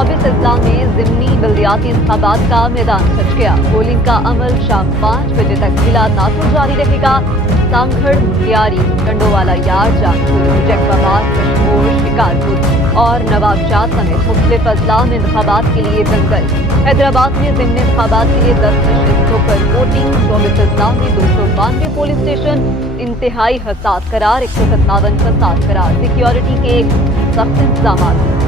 24 अजला में ज़िमनी बल्दियाती इंतखाबात का मैदान सज गया। पोलिंग का अमल शाम 5 बजे तक जिला नाथुर जारी रहेगा। सांगड़, मुटियारी, टंडोवाला यार्ड, जामपुर, जैकबाबाद, कशमोर, शिकारपुर और नवाबशाह समेत मुख्तलिफ अजला में इंतखाबात के लिए दंगल। हैदराबाद में ज़िमनी इंतखाबात के लिए 10 नशिस्तों पर वोटिंग। 24 अजला में 292 पोलिंग स्टेशन इंतहाई हसास करार, 157 फसाद करार। सिक्योरिटी के सख्त इंतजाम।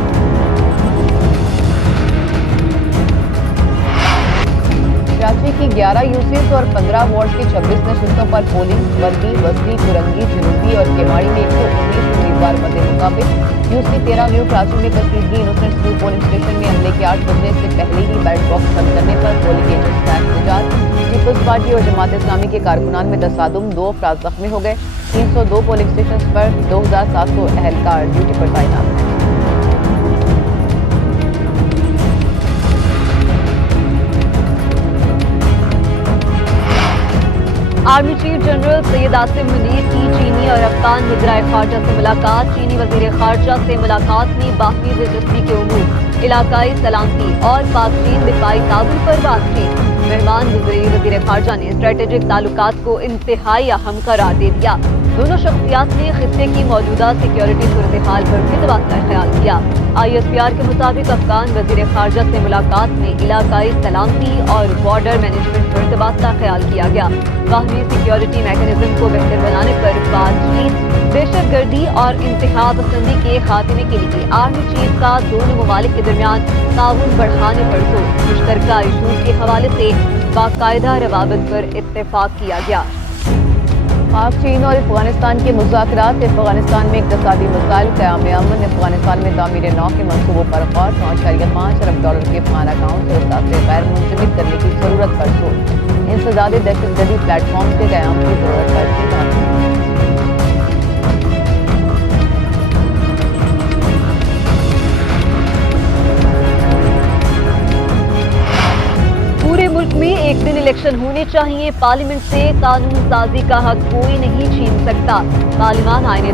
कराची की 11 यूसीज और 15 वार्ड की 26 नशिस्तों पर पोलिंग। वर्दी, बस्ती, कुरंगी, जनूबी और केवाड़ी में 119 उम्मीदवार मद्देमुकाबिल। यूसी 13 न्यू कराची में कशीदगी। इनोसेंट स्कूल पोलिंग स्टेशन में हमले के 8 बजने से पहले ही बैलेट बॉक्स बंद करने पर पोलिंग एजेंट्स का एहतजाज। पीपल्स पार्टी और जमात इस्लामी के कारकुनान में तसादुम, 2 अफराद जख्मी हो गए। 302 पोलिंग स्टेशन पर 2700 अहलकार ड्यूटी पर तैनात हैं। Army chief general Syed Asim Munir की चीनी और अफगान वज़ीर ख़ारजा से मुलाकात। चीनी वज़ीर ख़ारजा से मुलाकात में बाकी दिलचस्पी के उमूर, इलाकाई सलामती और पाक चीन दिफाई ताउन पर बातचीत। मेहमान वज़ीर ख़ारजा ने स्ट्रेटेजिक ताल्लुकात को इंतहाई अहम करार दे दिया। दोनों शख्सियात ने खित्ते की मौजूदा सिक्योरिटी सूरत हाल पर भी तबादला ख्याल किया। ISPR के मुताबिक अफगान वज़ीर ख़ारजा से मुलाकात में इलाकाई सलामती और बॉर्डर मैनेजमेंट पर तबादला ख्याल किया गया। बाहमी सिक्योरिटी मैकेनिज्म को बेहतर बनाने पर बातचीत। दहशतगर्दी और इंतहा पसंदी के खात्मे के लिए आर्मी चीफ का दोनों ममालिक के दरमियान ताउन बढ़ाने पर जोर। मुश्तरका इशूज के हवाले से बाकायदा रवाबत पर इत्तेफाक किया गया। पाक, चीन और अफगानिस्तान के मुज़ाकरात। अफगानिस्तान में इक़्तिसादी मसाइल, क़याम अमन। अफगानिस्तान में तामीर नौ के मंसूबों पर गौर। $9.5 अरब के अफगान अकाउंट से गैर मुंसलिक करने की ज़रूरत पर जोर। इंसदाद दहशतगर्दी प्लेटफॉर्म के क़याम की ज़रूरत पर की बात। पूरे मुल्क में एक दिन इलेक्शन होने चाहिए। पार्लियामेंट से कानून साजी का हक कोई नहीं छीन सकता। पार्लियामान आईनी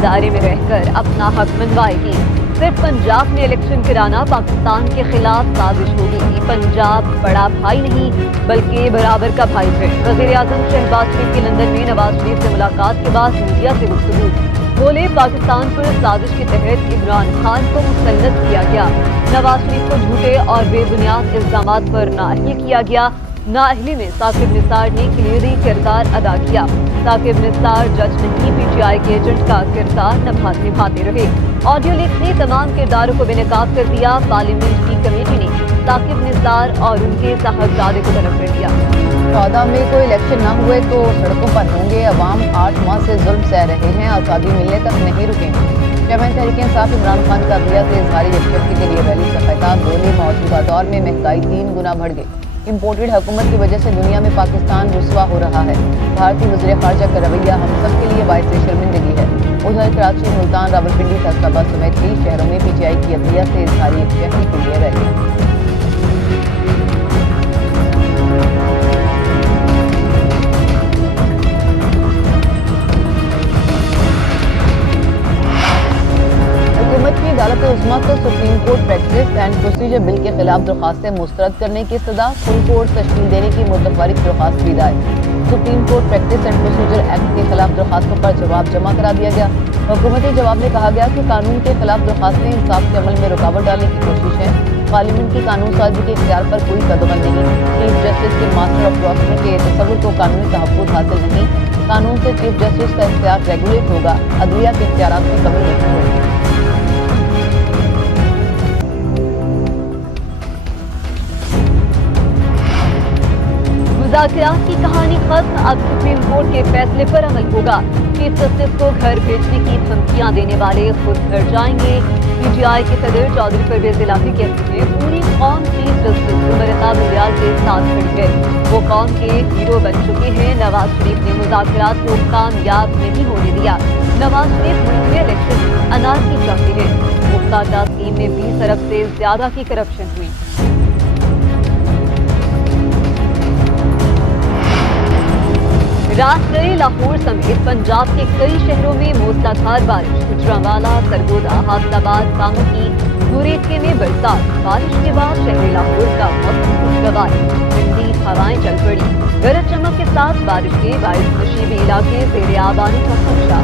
दायरे में रहकर अपना हक मनवाएगी। सिर्फ पंजाब में इलेक्शन कराना पाकिस्तान के खिलाफ साजिश होगी। पंजाब बड़ा भाई नहीं बल्कि बराबर का भाई है। वज़ीर आज़म शहबाज शरीफ की लंदन में नवाज शरीफ से मुलाकात के बाद मीडिया से गुफ्तगू। बोले, पाकिस्तान पर साजिश के तहत इमरान खान को मुसल्लत किया गया। नवाज शरीफ को झूठे और बेबुनियाद इल्जामात पर नाअहल किया गया। नाअहली में साकिब निसार ने क्लियरी किरदार अदा किया। साकिब निसार जज नहीं, PTI के एजेंट का किरदार निभाते रहे। ऑडियो लीक ने तमाम किरदारों को बेनकाब कर दिया। पार्लियामेंट की कमेटी ने साकिब निसार और उनके साहबजादे को तलब कर दिया। 14 मई को इलेक्शन न हुए तो सड़कों पर होंगे। अवाम 8 माह से जुल्म सह रहे हैं, आज़ादी मिलने तक नहीं रुकेंगे। चेयरमैन तहरीक इंसाफ इमरान खान का अदलिया से इजहारी यकजहती के लिए रैली का खिताब। बोले, मौजूदा दौर में महंगाई 3 गुना बढ़ गई। इम्पोर्टेड हुकूमत की वजह से दुनिया में पाकिस्तान रुस्वा हो रहा है। भारतीय वज़ीर ख़ारजा का रवैया हम सब के लिए बाइस शर्मिंदगी है। उधर कराची, मुल्तान, रावलपिंडी, फैसलाबाद समेत 30 शहरों में PTI की अदलिया से इजहारी यकजहती के लिए रैली। अदालत उज़्मा को supreme court practice and procedure bill के खिलाफ दरखास्तें मुस्तरद करने की सदा। फुल कोर्ट तश्कील देने की मुतफारिक दरखास्त भी दायर। Supreme court practice and procedure act के खिलाफ दरखास्तों पर जवाब जमा करा दिया गया। हुकूमती जवाब में कहा गया कि कानून के खिलाफ दरखास्तें इंसाफ के अमल में रुकावट डालने की कोशिश है। पार्लियामेंट की कानून साजी के इख्तियार पर कोई कदगन नहीं। चीफ जस्टिस के मास्टर ऑफ प्रोसीजर के तसव्वुर को कानूनी तहफ़्फ़ुज़ हासिल नहीं। कानून से चीफ जस्टिस का इख्तियार रेगुलेट होगा। अदलिया के इख्तियारात में कमी नहीं होगी। मुज़ाकरात की कहानी खत्म। अब सुप्रीम कोर्ट के फैसले पर अमल होगा। चीफ जस्टिस को घर भेजने की धमकियां देने वाले खुद घर जाएंगे। PTI के सदर चौधरी परवेज इलाही कहते हैं, पूरी कौम चीफ जस्टिस उमर बंदियाल के साथ खड़ी है। वो कौम के हीरो बन चुके हैं। नवाज शरीफ ने मुज़ाकरात को कामयाब नहीं होने दिया। नवाज शरीफ मुल्क में इलेक्शन अनारकी चाहते हैं। मुख्तार स्कीम में 20 अरब से ज्यादा की करप्शन हुई। रात गए लाहौर समेत पंजाब के कई शहरों में मूसलाधार बारिश। गुजरांवाला, सरगोदा, हाफिजाबाद, कामोकी, गुरेज में बरसात। बारिश के बाद शहर लाहौर का मौसम खुशगवार। ठंडी हवाएं चल पड़ी। गरज चमक के साथ बारिश के बायस नशीबी इलाके ज़ेरे आब आने का खदशा।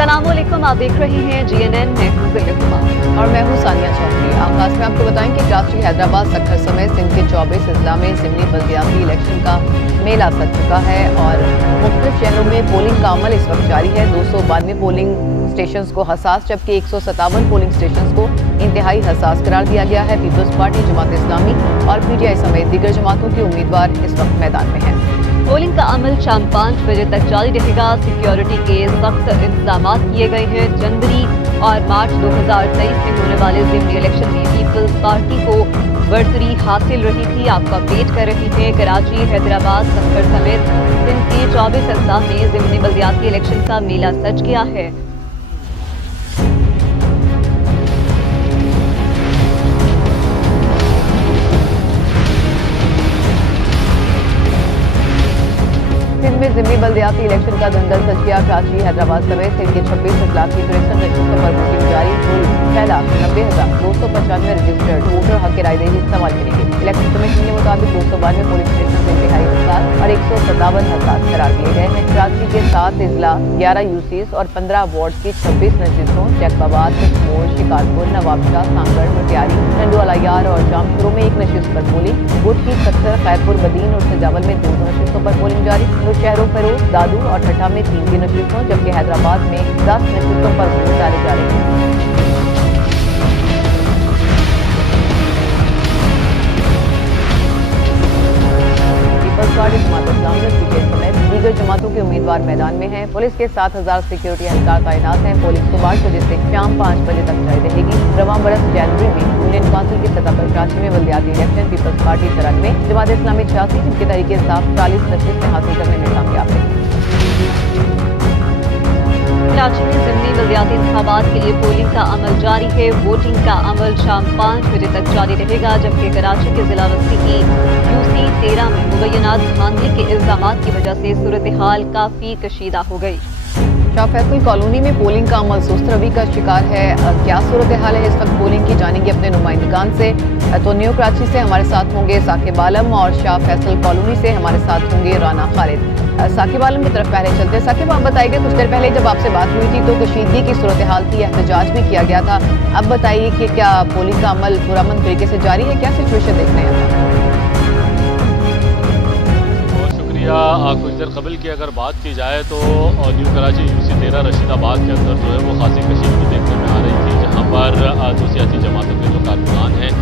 अस्सलामुअलैकुम, आप देख रहे हैं GNN, मैं हूं ज़िल्लत कुमार और मैं हूं सानिया चौधरी। आगाज में आपको बताएं कि कराची, हैदराबाद, सक्खर समेत सिंध के 24 अजला में ज़िमनी बल्दियाती इलेक्शन का मेला सज चुका है और मुख्तलिफ शहरों में पोलिंग का अमल इस वक्त जारी है। 292 पोलिंग स्टेशन को हसास जबकि 157 पोलिंग स्टेशन को इंतहाई हसास करार दिया गया है। पीपल्स पार्टी, जमात इस्लामी और PTI समेत दीगर जमातों के उम्मीदवार इस वक्त मैदान में हैं। पोलिंग का अमल शाम 5 बजे तक जारी रहेगा। सिक्योरिटी के सख्त इंतजाम किए गए हैं। जनवरी और मार्च 2023 में होने वाले ज़िमनी इलेक्शन में पीपल्स पार्टी को बरतरी हासिल रही थी। आपको अपडेट कर रही है कराची, हैदराबाद, सक्खर समेत सिंध के 24 अजला में ज़िमनी बल्दियाती इलेक्शन का मेला सज गया है। सिंध में ज़िमनी बल्दियाती इलेक्शन का दंगल सज गया। कराची, हैदराबाद समेत सिंध के 26 अजला की 63 नशिस्तों पर वोटिंग जारी। कुल 6,90,295 रजिस्टर्ड वोटर हक राय दही इस्तेमाल करेंगे। इलेक्शन कमीशन के मुताबिक 292 पोलिंग स्टेशन इंतहाई हसास और 157 हसास करार दिए गए हैं। कराची के 7 अजला, 11 UCs और 15 वार्ड की 26 नशिस्तों जैकबाबाद, कश्मोर, शिकारपुर, नवाबशाह, सांगड़, मुटियारी, टंडोअलायार और जामशुरू में 1 नशिस्त पर पोलिंग। गुट की 70, खैरपुर, बदीन और सजावल में 2 नशिस्तों पर पोलिंग जारी। शहरों फरोज, दादू और ठट्ठा में 3 नशिस्तों जबकि हैदराबाद में 10 नशिस्तों पर वोट डाले जा रहे हैं। पीपल्स पार्टी, जमात इस्लामी और PTI समेत दीगर जमातों के उम्मीदवार मैदान में हैं। पुलिस के 7000 सिक्योरिटी एहलकार तैनात हैं। पोलिंग सुबह 8 बजे से शाम 5 बजे तक जारी रहेगी। रवां बरस जनवरी में यूनियन काउंसिल की सतह पर कराची में बल्दियाती election peoples party 93, Jamaat Islami 86, जिनके तरीके साथ 40 नशिस्तें हासिल करने में कामयाब रही। कराची में ज़िमनी बल्दियाती इंतखाबात के लिए पोलिंग का अमल जारी है। वोटिंग का अमल शाम 5 बजे तक जारी रहेगा जबकि कराची के जिला बस्ती की UC 13 में मुबैनात धांधली के इल्जामात की वजह से सूरत हाल काफी कशीदा हो गई। शाह फैसल कॉलोनी में पोलिंग का अमल सुस्त रवि का शिकार है। क्या सूरत हाल है इस वक्त पोलिंग की, जानेंगे अपने नुमाइंदगान से। तो न्यू कराची से हमारे साथ होंगे साकिब आलम और शाह फैसल कॉलोनी से हमारे साथ होंगे राना खालिद। साकिब आलम की तरफ पहले चलते हैं। साकिब, आप बताइए, कुछ देर पहले जब आपसे बात हुई थी तो कशीदगी की सूरत हाल थी, एहतजाज भी किया गया था। अब बताइए कि क्या पोलिंग का अमल पुरअमन तरीके से जारी है, क्या सिचुएशन देख रहे हैं? कुछ देर कबल की अगर बात की जाए तो न्यू कराची UC 13 रशीदाबाद के अंदर जो है वो खासी कशीदगी देखने में आ रही थी, जहां पर 2 सियासी जमातों के जो कारकुनान हैं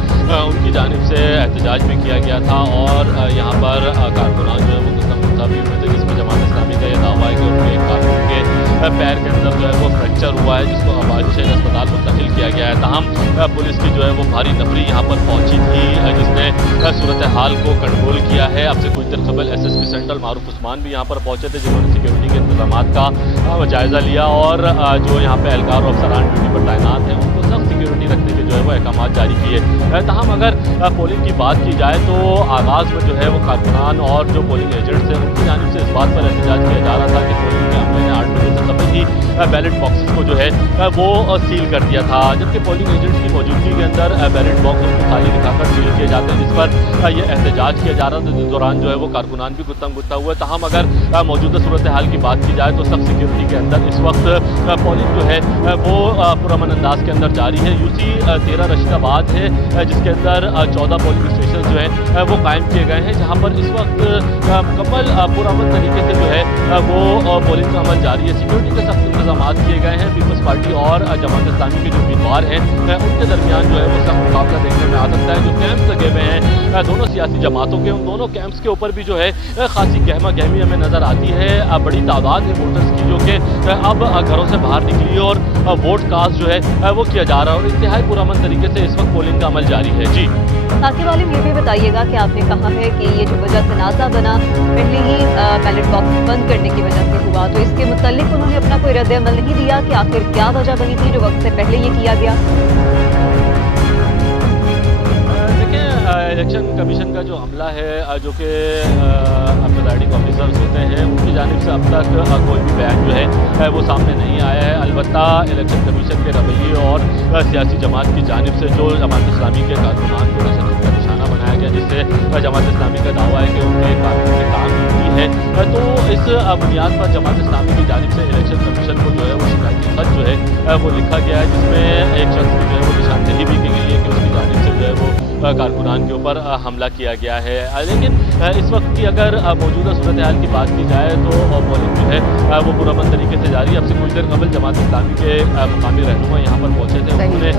उनकी जानिब से एहतजाज भी किया गया था और यहाँ पर कारकुनान जो है वो गुस्सा भी हुए थे, जिसमें जमात इस्लामी का यह दावा है कि उनके एक कारकुन के पैर के अंदर जो है वो फ्रैक्चर हुआ है, जिसको आबादी शहर अस्पताल मुंतकिल किया गया है। तमाम पुलिस की जो है वो भारी नफरी यहाँ पर पहुंची थी, जिसने सूरत हाल को कंट्रोल किया है। अब से कुछ देर कबल SSP सेंट्रल मारूफ उस्मान भी यहाँ पर पहुंचे थे, जिन्होंने सिक्योरिटी के इंतजाम का जायज़ा लिया और जो यहाँ पे एहलकार और अफसरान ड्यूटी पर तैनात हैं उनको सख्त सिक्योरिटी रखने के जो है वो अहकाम जारी किए। तमाम अगर पोलिंग की बात की जाए तो आगाज़ में जो है वो कारकुनान और जो पोलिंग एजेंट्स हैं उनकी जानिब से इस बात पर एहतजाज किया जा रहा था कि पोलिंग के अमले ने 8 बजे से कबल ही बैलेट बॉक्सेस को जो है वो सील कर दिया था, जबकि पोलिंग एजेंट्स की मौजूदगी के अंदर बैलेट बॉक्स उनको खाली दिखाकर सील किए जाते हैं, जिस पर यह एहतजाज किया जा रहा था। इस दौरान जो है वो कारकुनान भी गुत्तम गुत्ता हुए। तमाम अगर मौजूदा सूरत हाल की बात की जाए तो सब सिक्योरिटी के अंदर इस वक्त पोलिंग जो है वो पुरअमन अंदाज के अंदर जारी है। UC 13 रशीदाबाद है, जिसके अंदर 14 पोलिंग स्टेशन जो है वो कायम किए गए हैं, जहाँ पर इस वक्त मुकम्मल पुरअमन तरीके से जो है वो पोलिंग का अमल जारी है। सिक्योरिटी के सख्त इंतजाम किए गए हैं। पीपल्स पार्टी और जमात इस्लामी के जो उम्मीदवार हैं उनके दरमियान जो है वो सख्त मुकाबला देखने में आ सकता है। जो कैंप्स लगे हुए हैं दोनों सियासी जमातों के, उन दोनों कैंप्स के ऊपर भी जो है खासी गहमा गहमी हमें नजर आती है। बड़ी तादाद है वोटर्स की जो कि अब घरों से बाहर निकली और वोट कास्ट जो है वो किया जा रहा है और इंतहाई पुरअमन तरीके से इस वक्त पोलिंग का अमल जारी है। जी साकिब आलम, ये भी बताइएगा कि आपने कहा है कि ये जो वजह तनाज़ा बना पहले ही बैलेट बॉक्स बंद करने की वजह से हुआ, तो इसके मुतालिक उन्होंने अपना कोई रद्द अमल नहीं दिया कि आखिर क्या वजह बनी थी जो वक्त से पहले ये किया गया? इलेक्शन कमीशन का जो अमला है, जो कि प्रिजाइडिंग ऑफिसर्स होते हैं, उनकी जानिब से अब तक कोई भी बयान जो है वो सामने नहीं आया है। अलबत्ता इलेक्शन कमीशन के रवैये और सियासी जमात की जानिब से जो जमात इस्लामी के कारकुनान को तशद्दुद का निशाना बनाया गया, जिससे जमात इस्लामी का दावा है कि उनके कानून के काम की है, तो इस बुनियाद पर जमात इस्लामी की जानिब से इलेक्शन कमीशन को जो है वो शिकायती खत जो है वो लिखा गया है, जिसमें एक शख्स की जो है वो निशानदेही भी की गई है कि उसकी जानिब से जो है वो कारकुनान के ऊपर हमला किया गया है। लेकिन इस वक्त की अगर मौजूदा सूरत हाल की बात की जाए तो पोलिंग जो है वो पुरअमन तरीके से जारी है। अब से कुछ देर कबल जमात इस्लामी के मुकामी रहनुमा यहाँ पर पहुँचे थे, उन्होंने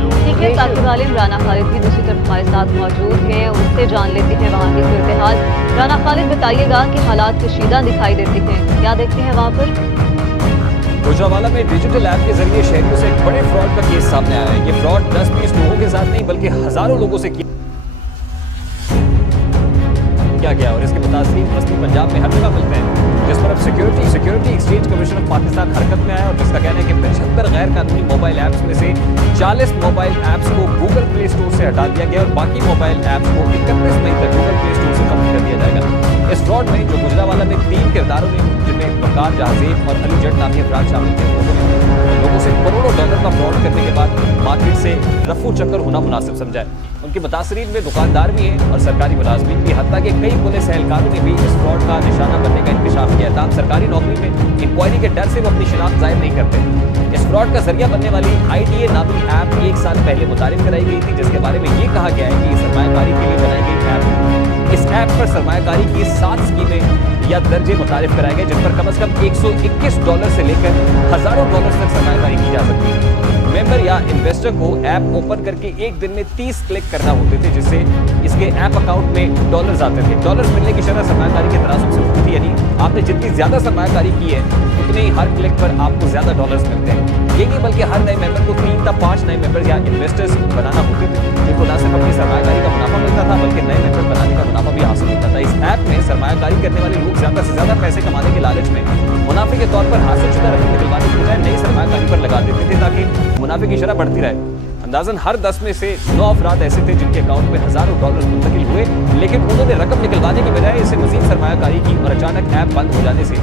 जो ठीक है, साकिब आलिम राना खालिद भी दूसरी तरफ हमारे साथ मौजूद हैं, उनसे जान लेते हैं वहाँ की सूरत हाल। राना खालिद, बताइएगा कि हालात कशीदा दिखाई देते हैं, क्या देखते हैं वहाँ पर? गुजरावाला में डिजिटल ऐप के जरिए शहरियों से एक बड़े फ्रॉड का केस सामने आया है। ये फ्रॉड 10-20 लोगों के साथ नहीं बल्कि हजारों लोगों से किया गया और इसके मुतासिरीन पश्चिमी पंजाब में हर जगह मिलते हैं, जिस पर अब security exchange commission of Pakistan हरकत में आया और जिसका कहना है कि 75 गैर कानूनी मोबाइल ऐप्स में से 40 मोबाइल ऐप्स को गूगल प्ले स्टोर से हटा दिया गया और बाकी मोबाइल ऐप्स को 31 मई तक गूगल प्ले स्टोर से खत्म कर दिया जाएगा। इस फ्रॉड में जो गुजरावाला में 3 किरदारों ने, जिनमें वकार जहाजेब और अली जट नामी अफराद शामिल थे, लोगों से करोड़ों डॉलर का फ्रॉड करने के बाद मार्केट से रफू चक्कर होना मुनासिब समझा है। उनके मुतासरीन में दुकानदार भी हैं और सरकारी मुलाजमीन भी, हत्ता कि कई पुलिस एहलकारों ने भी इस फ्रॉड का निशाना बनने का इंकशाफ किया। ताम सरकारी नौकरी में इंक्वायरी के डर से वो अपनी शिनाख्त जाहिर नहीं करते। इस फ्रॉड का जरिया बनने वाली IDA नामी ऐप 1 साल पहले मुतारिफ कराई गई थी, जिसके बारे में ये कहा गया है कि सरमायाकारी के लिए बनाई गई ऐप। इस ऐप पर सरमायाकारी की 7 स्कीमें या दर्जे मुतारिफ कराए गए, जिन पर कम से कम $121 से लेकर हजारों डॉलर तक सरमायाकारी की जा सकती है। मेंबर या इन्वेस्टर को ऐप ओपन करके एक दिन में 30 क्लिक करना होते थे, जिससे इसके ऐप अकाउंट में डॉलर्स आते थे। डॉलर्स मिलने की शरह सरमायाकारी के तनासुब से होती थी, यानी आपने जितनी ज्यादा सरमायाकारी की है उतने ही हर क्लिक पर आपको ज्यादा डॉलर्स मिलते हैं। ये नहीं बल्कि हर नए मेंबर को 3 या 5 नए मेंबर या इन्वेस्टर्स बनाना होते थे, जिनको न सिर्फ अपनी सरमायाकारी का मुनाफा मिलता था बल्कि नए मेंबर बनाने का मुनाफा भी हासिल होता था। इस ऐप में सरमायाकारी करने वाले लोग ज्यादा से ज्यादा पैसे कमाने के लालच में मुनाफे के तौर पर हासिलशुदा रकम निकलवाने की बजाय नई सरमायाकारी पर लगा देते थे ताकि मुनाफे की शरह बढ़ती रहे। अंदाजन हर 10 में से 9 अफराद ऐसे थे जिनके अकाउंट में हजारों डॉलर मुंतकिल हुए, लेकिन उन्होंने रकम निकलवाने की बजाय इसे मजीद सरमायाकारी की और अचानक ऐप बंद हो जाने से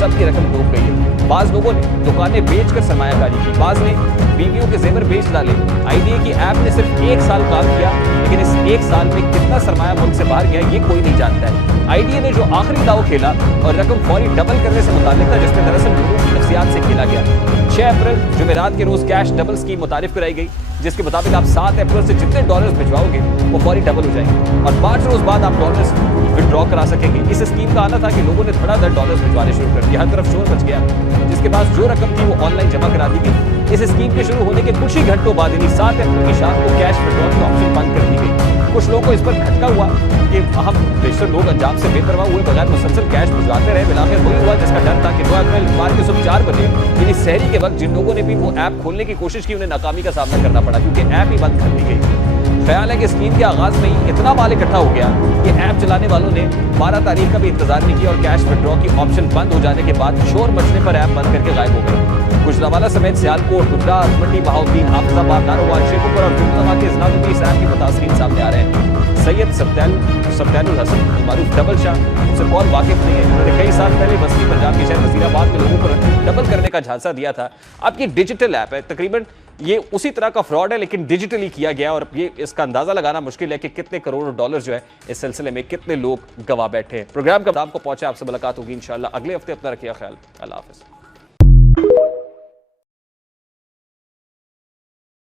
सबकी रकम डूब गई है। बाज लोगों ने दुकानें बेचकर सरमायाकारी की, बाज ने बीवियों के जेवर बेच डाले। IDA की ऐप ने सिर्फ 1 साल काम किया, लेकिन इस 1 साल में कितना सरमाया मुल्क से बाहर गया ये कोई नहीं जानता है। IDA ने जो आखिरी दाव खेला और रकम फौरी डबल करने से मुताल्लिक था, जिसमें दरअसल लोगों की नफ्सियात से खेला गया। 6 अप्रैल जुमेरात के रोज कैश डबल स्कीम मुतारिफ कराई गई, जिसके मुताबिक आप 7 अप्रैल से जितने डॉलर्स भिजवाओगे वो फौरी डबल हो जाएंगे और 5 रोज बाद आप डॉलर्स विड्रॉ करा सकेंगे। इस स्कीम का आना था कि लोगों ने धड़ाधड़ डॉलर्स भिजवाने शुरू कर दिया, हर तरफ शोर मच गया, जिसके बाद जो रकम थी वो ऑनलाइन जमा करा दी गई। इस स्कीम के शुरू होने के कुछ ही घंटों बाद यानी 7 अप्रैल की शाम को कैश विड्रॉ का ऑप्शन बंद कर दी गई। कुछ लोगों को इस पर खटका हुआ कि हम बेशतर लोग अंजाम से बेपरवाह हुए, बगैर मुसलसल कैश भिजवाते रहे। बिलाखिर वही हुआ जिसका डर था कि 2 अप्रैल इतवार के सुबह 4 बजे यानी सहरी के वक्त जिन लोगों ने भी वो ऐप खोलने की कोशिश की उन्हें नाकामी का सामना करना पड़ा, क्योंकि ऐप ही बंद कर दी गई। ख्याल है कि स्कीम के आगाज में ही इतना माल इकट्ठा हो गया कि ऐप चलाने वालों ने 12 तारीख का भी इंतजार नहीं किया और कैश विड्रॉ की ऑप्शन बंद हो जाने के बाद शोर मचने पर ऐप बंद करके गायब हो गए। गुजरावाला समेत सियालकोट, गुजरात, मंडी, बहाउद्दीन, हाफिजाबाद, नारोवाल, शेखुपुर और फिरोजाबाद के इजलास में भी इस ऐप की मुतासरीन सामने आ रहे हैं। सैयद सब्तैनुल हसन मारूफ डबल शाह उनसे कौन वाकिफ नहीं है, जिन्होंने कई साल पहले बस्ती पंजाब के शहर वजीराबाद में लोगों को डबल करने का झांसा दिया था। अब ये डिजिटल ऐप है, तकरीबन ये उसी तरह का फ्रॉड है लेकिन डिजिटली किया गया और ये इसका अंदाजा लगाना मुश्किल है कि कितने करोड़ों डॉलर जो है इस सिलसिले में कितने लोग गवा बैठे हैं। प्रोग्राम का आपको पहुंचा, आपसे मुलाकात होगी इंशाल्लाह अगले हफ्ते। अपना रखिए ख्याल, अल्लाह हाफिज़।